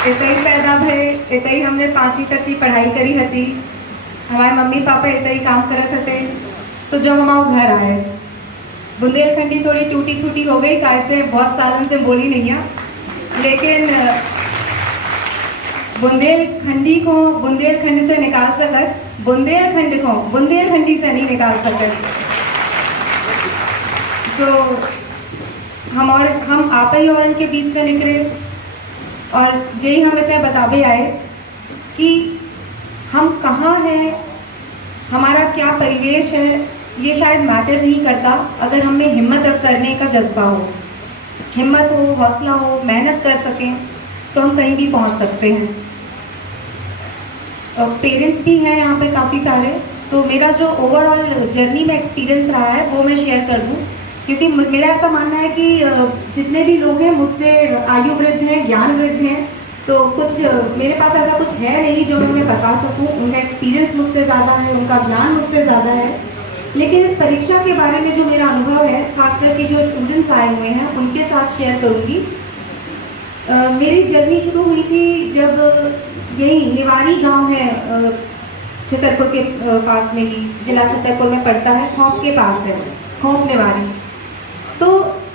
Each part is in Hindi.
इतना ही पैदा भय, इतना ही हमने 5वीं तक की पढ़ाई करी हती। हमारे मम्मी पापा इतना ही काम करत हते। तो जब हम घर आए, बुंदेलखंडी थोड़ी टूटी फूटी हो गई, कैसे बहुत सालन से बोली नहीं है, लेकिन बुंदेलखंडी को बुंदेलखंड से निकाल सकत, बुंदेलखंड को बुंदेलखंडी से नहीं निकाल सकत। तो हम आप ही और उनके बीच से निकले, और यही हम इतने बतावे आए कि हम कहाँ हैं, हमारा क्या परिवेश है, ये शायद मैटर नहीं करता अगर हमें हिम्मत करने का जज्बा हो, हिम्मत हो, हौसला हो, मेहनत कर सकें तो हम कहीं भी पहुंच सकते हैं। और पेरेंट्स भी हैं यहाँ पे काफ़ी सारे, तो मेरा जो ओवरऑल जर्नी में एक्सपीरियंस रहा है वो मैं शेयर कर दूँ, क्योंकि मेरा ऐसा मानना है कि जितने भी लोग हैं मुझसे आयु वृद्ध हैं, ज्ञान वृद्ध हैं, तो कुछ मेरे पास ऐसा कुछ है नहीं जो मैं बता सकूं। उनका एक्सपीरियंस मुझसे ज़्यादा है, उनका ज्ञान मुझसे ज़्यादा है, लेकिन इस परीक्षा के बारे में जो मेरा अनुभव है, खास करके जो स्टूडेंट्स आए हुए हैं उनके साथ शेयर करूँगी। मेरी जर्नी शुरू हुई थी जब यही निवारी गाँव है, छतरपुर के पास में ही, जिला छतरपुर में पड़ता है, खौफ के पास है, खौफ निवारी। तो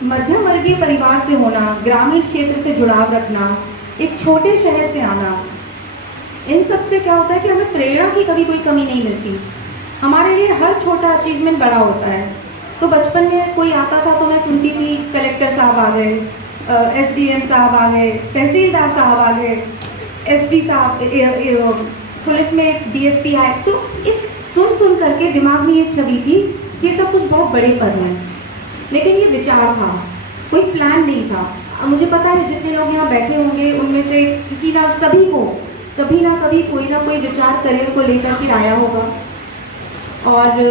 मध्यम वर्गीय परिवार से होना, ग्रामीण क्षेत्र से जुड़ाव रखना, एक छोटे शहर से आना, इन सब से क्या होता है कि हमें प्रेरणा की कभी कोई कमी नहीं मिलती। हमारे लिए हर छोटा अचीवमेंट बड़ा होता है। तो बचपन में कोई आता था तो मैं सुनती थी कलेक्टर साहब आ गए, एसडीएम साहब आ गए, तहसीलदार साहब आ गए, एसपी साहब, पुलिस में डीएसपी आए। तो एक सुन करके दिमाग में ये छवि थी कि ये सब कुछ बहुत बड़े पद हैं, लेकिन ये विचार था, कोई प्लान नहीं था। मुझे पता है जितने लोग यहाँ बैठे होंगे उनमें से किसी ना सभी को कभी ना कभी कोई ना कोई विचार करियर को लेकर के आया होगा। और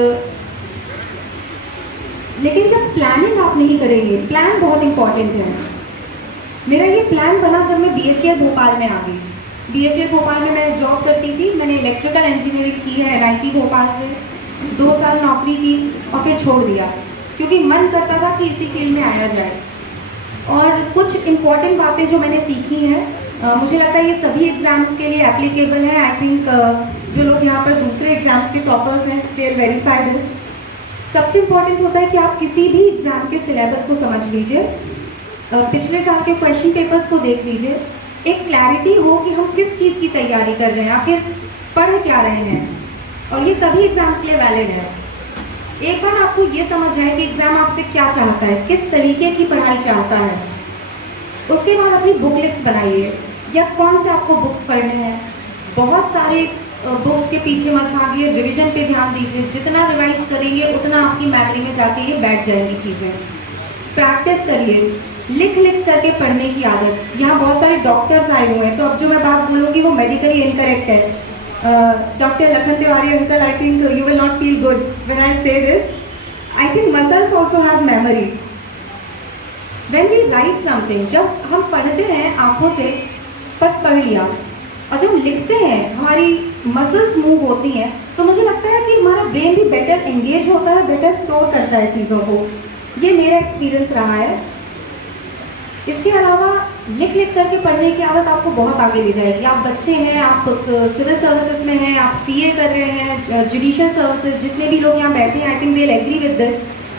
लेकिन जब प्लानिंग आप नहीं करेंगे, प्लान बहुत इंपॉर्टेंट है। मेरा ये प्लान बना जब मैं बीएचईएल भोपाल में आ गई। बीएचईएल भोपाल में मैं जॉब करती थी, मैंने इलेक्ट्रिकल इंजीनियरिंग की है एनआईटी भोपाल से, 2 साल नौकरी की और फिर छोड़ दिया, क्योंकि मन करता था कि इसी फील्ड में आया जाए। और कुछ इम्पॉर्टेंट बातें जो मैंने सीखी हैं, मुझे लगता है ये सभी एग्जाम्स के लिए एप्लीकेबल है। आई थिंक जो लोग यहाँ पर दूसरे एग्जाम्स के टॉपर्स हैं दे विल वेरीफाई दिस। सबसे इम्पॉर्टेंट होता है कि आप किसी भी एग्जाम के सिलेबस को समझ लीजिए, पिछले साल के क्वेश्चन पेपर्स को देख लीजिए, एक क्लैरिटी हो कि हम किस चीज़ की तैयारी कर रहे हैं, आखिर पढ़ क्या रहे हैं, और ये सभी एग्जाम्स के लिए वैलिड है। एक बार आपको ये समझ आए कि एग्जाम आपसे क्या चाहता है, किस तरीके की पढ़ाई चाहता है, उसके बाद अपनी बुक लिस्ट बनाइए, या कौन से आपको बुक्स पढ़ने हैं। बहुत सारे बुक्स के पीछे मत भागिए, रिवीजन पे ध्यान दीजिए। जितना रिवाइज करेंगे उतना आपकी मेमोरी में जाके ये बैठ जाएंगी चीज़ें। प्रैक्टिस करिए, लिख करके पढ़ने की आदत। यहाँ बहुत सारे डॉक्टर्स आए हुए हैं, तो अब जो मैं बात बोलूँगी वो मेडिकली इनकरेक्ट है। Dr. Lakhan Tiwari uncle, I think you will not feel good when I say this. I think muscles also have memory. When we write something, जब हम पढ़ते हैं आँखों से बस पढ़ लिया, और जब लिखते हैं हमारी मसल्स मूव होती हैं, तो मुझे लगता है कि हमारा ब्रेन भी बेटर एंगेज होता है, बेटर स्टोर करता है चीज़ों को। ये मेरा एक्सपीरियंस रहा है। इसके अलावा लिख करके पढ़ने की आदत आपको बहुत आगे ले जाएगी। आप बच्चे हैं, आप सिविल सर्विसेज में हैं, आप सीए कर रहे हैं, जुडिशियल सर्विसेज, जितने भी लोग यहाँ बैठे हैं, I think they will agree with this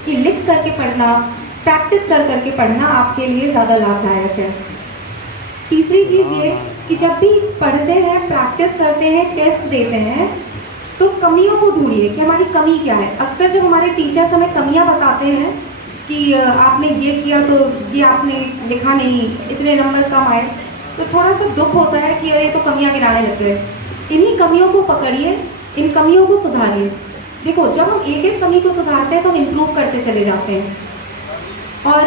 कि लिख करके पढ़ना, प्रैक्टिस करके पढ़ना आपके लिए ज़्यादा लाभदायक है। तीसरी चीज़ ये कि जब भी पढ़ते हैं, प्रैक्टिस करते हैं, टेस्ट देते हैं, तो कमियों को ढूंढिए कि हमारी कमी क्या है। अक्सर जब हमारे टीचर्स हमें कमियाँ बताते हैं कि आपने ये किया तो ये आपने लिखा नहीं, इतने नंबर कम आए, तो थोड़ा सा दुख होता है कि अरे तो कमियां गिराने लग गए। इन्हीं कमियों को पकड़िए, इन कमियों को सुधारिए। देखो, जब हम एक एक कमी को सुधारते हैं तो हम इम्प्रूव करते चले जाते हैं। और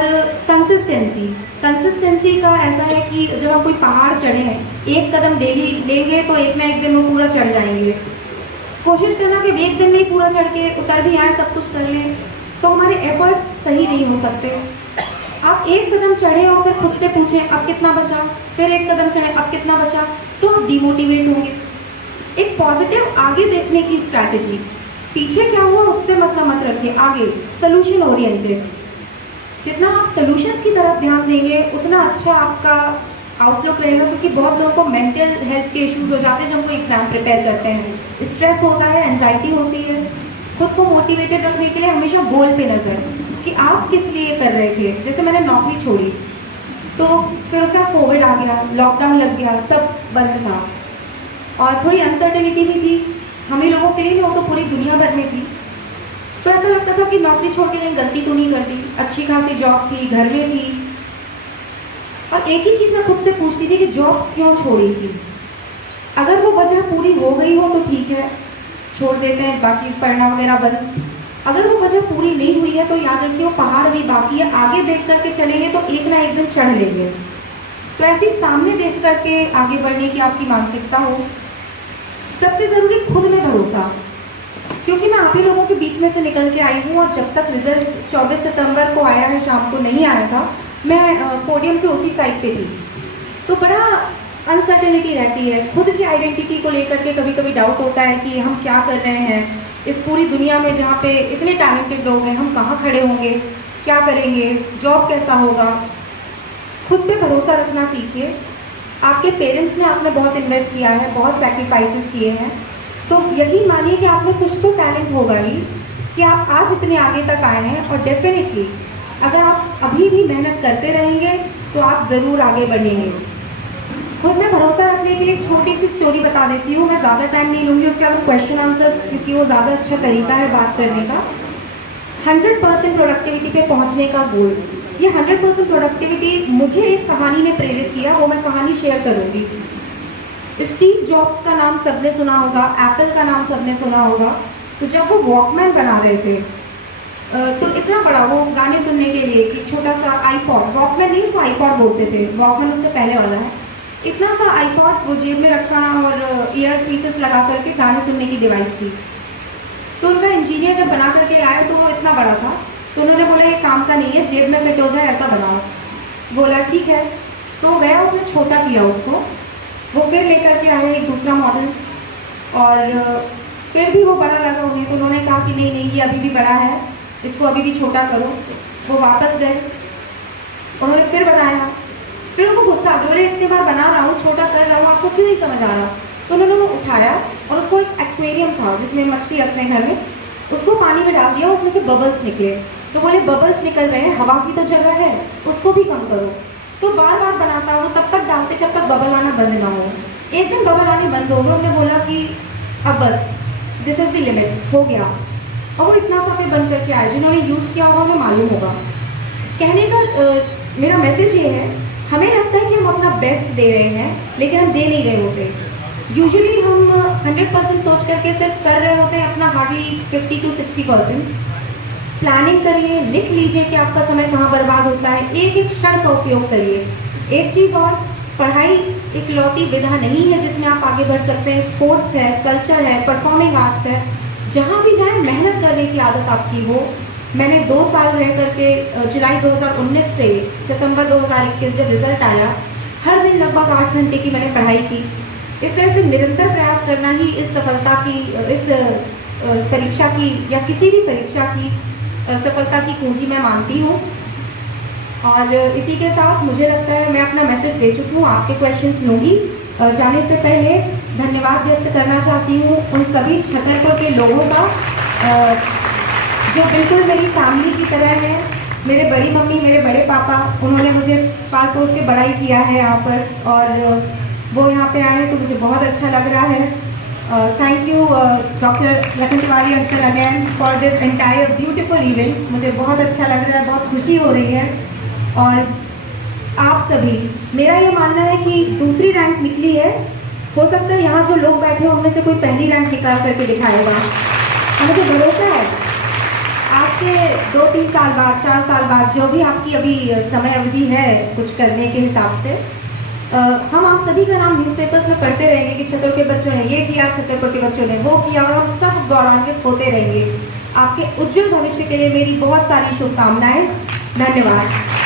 कंसिस्टेंसी का ऐसा है कि जब हम कोई पहाड़ चढ़े हैं, एक कदम डेली लेंगे तो एक ना एक दिन वो पूरा चढ़ जाएंगे। कोशिश करना कि एक दिन में ही पूरा चढ़ के उतर भी आए, सब कुछ कर लें, तो हमारे एफर्ट्स सही नहीं हो सकते। आप एक कदम चढ़े और फिर खुद से पूछें अब कितना बचा, फिर एक कदम चढ़े अब कितना बचा, तो आप डिमोटिवेट होंगे। एक पॉजिटिव आगे देखने की स्ट्रैटेजी, पीछे क्या हुआ उससे मतलब मत रखिए, आगे सोल्यूशन ओरिएंटेड। जितना आप सोल्यूशंस की तरफ ध्यान देंगे उतना अच्छा आपका आउटलुक रहेगा, क्योंकि बहुत लोगों को मेंटल हेल्थ के इश्यूज हो जाते हैं जब वो एग्ज़ाम प्रिपेयर करते हैं, स्ट्रेस होता है, एंजाइटी होती है। खुद को मोटिवेटेड रखने के लिए हमेशा गोल पे नज़र, कि आप किस लिए कर रहे थे। जैसे मैंने नौकरी छोड़ी तो फिर उसका कोविड आ गया, लॉकडाउन लग गया, सब बंद था और थोड़ी अनसर्टेनिटी भी थी हमें लोगों के लिए, वो तो पूरी दुनिया भर में थी। तो ऐसा लगता था कि नौकरी छोड़ के कहीं गलती तो नहीं कर दी, अच्छी खासी जॉब थी, घर में थी, और एक ही चीज़ मैं खुद से पूछती थी कि जॉब क्यों छोड़ी थी। अगर वो वजह पूरी हो गई हो तो ठीक है, छोड़ देते हैं, बाकी पढ़ना वगैरह बंद। अगर वो वजह पूरी नहीं हुई है तो याद रखिए वो पहाड़ भी बाकी है, आगे देख करके चलेंगे तो एक ना एक दिन चढ़ लेंगे। तो ऐसे ही सामने देख करके आगे बढ़ने की आपकी मानसिकता हो। सबसे ज़रूरी खुद में भरोसा, क्योंकि मैं आप ही लोगों के बीच में से निकल के आई हूँ और जब तक रिजल्ट 24 सितंबर को आया है, शाम को नहीं आया था, मैं पोडियम के उसी साइड पे थी। तो बड़ा अनसर्टेनिटी रहती है, खुद की आइडेंटिटी को लेकर के कभी कभी डाउट होता है कि हम क्या कर रहे हैं इस पूरी दुनिया में जहाँ पे इतने टैलेंटेड लोग हैं, हम कहाँ खड़े होंगे, क्या करेंगे, जॉब कैसा होगा। खुद पे भरोसा रखना सीखिए। आपके पेरेंट्स ने आप में बहुत इन्वेस्ट किया है, बहुत सैक्रिफाइसेस किए हैं, तो यकीन मानिए कि आप में कुछ तो टैलेंट होगा ही कि आप आज इतने आगे तक आए हैं। और डेफिनेटली अगर आप अभी भी मेहनत करते रहेंगे तो आप ज़रूर आगे बढ़ेंगे। खुद में भरोसा रखने के लिए एक छोटी सी स्टोरी बता देती हूँ, मैं ज़्यादा टाइम नहीं लूँगी, उसके बाद क्वेश्चन आंसर्स, क्योंकि वो ज़्यादा अच्छा तरीका है बात करने का। 100% प्रोडक्टिविटी पे पहुँचने का गोल, ये 100% प्रोडक्टिविटी मुझे एक कहानी ने प्रेरित किया, वो मैं कहानी शेयर करूँगी। स्टीव जॉब्स का नाम सबने सुना होगा, एप्पल का नाम सबने सुना होगा। तो जब वो वॉकमैन बना रहे थे तो इतना बड़ा, वो गाने सुनने के लिए कि छोटा सा आईपॉड, वॉकमैन नहीं उसको आईपॉड बोलते थे, वॉकमैन उससे पहले वाला है, इतना सा आईपॉड वो जेब में रखा और ईयर पीसेस लगा करके गाने सुनने की डिवाइस थी। तो उनका इंजीनियर जब बना करके लाया तो वो इतना बड़ा था, तो उन्होंने बोला ये काम का नहीं है, जेब में फिट हो जाए ऐसा बनाओ। बोला ठीक है, तो गया उसने छोटा किया उसको, वो फिर लेकर के आए एक दूसरा मॉडल और फिर भी वो बड़ा लगा उन्हें, तो उन्होंने कहा कि नहीं नहीं ये अभी भी बड़ा है, इसको अभी भी छोटा करो। वो वापस गए, उन्होंने फिर बनाया, फिर उनको गुस्सा आ गया, बोले इतने बार बना रहा हूँ, छोटा कर रहा हूँ, आपको क्यों नहीं समझ आ रहा। तो उन्होंने वो उठाया और उसको एक एक्वेरियम था जिसमें मछली रखते हैं घर में, उसको पानी में डाल दिया, उसमें से बबल्स निकले। तो बोले बबल्स निकल रहे हैं, हवा की तो जगह है, उसको भी कम करो। तो बार बार बनाता वो तब तक डालते जब तक बबल आना बंद ना हो। एक दिन बबल आने बंद हो गए, उन्होंने बोला कि अब बस, दिस इज़ द लिमिट, हो गया। और वो इतना सा फिर बंद करके आए, जिन्होंने यूज़ किया होगा उन्हें मालूम होगा। कहने का मेरा मैसेज ये है, हमें लगता है कि हम अपना बेस्ट दे रहे हैं लेकिन हम दे नहीं रहे होते। यूजुअली हम 100% सोच करके सिर्फ कर रहे होते हैं अपना हार्डली 50 to 60%। प्लानिंग करिए, लिख लीजिए कि आपका समय कहाँ बर्बाद होता है, एक एक क्षण का उपयोग करिए। एक चीज़ और, पढ़ाई एक लौती विधा नहीं है जिसमें आप आगे बढ़ सकते हैं। स्पोर्ट्स है, कल्चर है, परफॉर्मिंग आर्ट्स है, जहाँ भी जाएं मेहनत करने की आदत आपकी हो। मैंने 2 साल रह करके जुलाई 2019 से सितंबर 2021 जब रिजल्ट आया, हर दिन लगभग 8 घंटे की मैंने पढ़ाई की। इस तरह से निरंतर प्रयास करना ही इस सफलता की, इस परीक्षा की या किसी भी परीक्षा की सफलता की कुंजी मैं मानती हूँ। और इसी के साथ मुझे लगता है मैं अपना मैसेज दे चुकी हूँ। आपके क्वेश्चंस लूँगी। जाने से पहले धन्यवाद व्यक्त करना चाहती हूँ उन सभी छतरपुर के लोगों का जो बिल्कुल मेरी फैमिली की तरह है। मेरे बड़ी मम्मी, मेरे बड़े पापा, उन्होंने मुझे पाल पोस के बड़ा ही किया है यहाँ पर, और वो यहाँ पे आए तो मुझे बहुत अच्छा लग रहा है। Thank you doctor Lakhan Tiwari uncle again for this entire beautiful event. मुझे बहुत अच्छा लग रहा है, बहुत खुशी हो रही है। और आप सभी, मेरा ये मानना है कि दूसरी रैंक निकली है, हो सकता है यहाँ जो लोग बैठे हैं उनमें से कोई पहली रैंक निकाल करके दिखाएगा। मुझे भरोसा है आज के 2-3 साल बाद, 4 साल बाद, जो भी आपकी अभी समय अवधि है कुछ करने के हिसाब से, हम आप सभी का नाम न्यूज़पेपर्स में पढ़ते रहेंगे कि छतरपुर के बच्चों ने ये किया, छतरपुर के बच्चों ने वो किया, और हम सब गौरवान्वित होते रहेंगे। आपके उज्जवल भविष्य के लिए मेरी बहुत सारी शुभकामनाएं। धन्यवाद।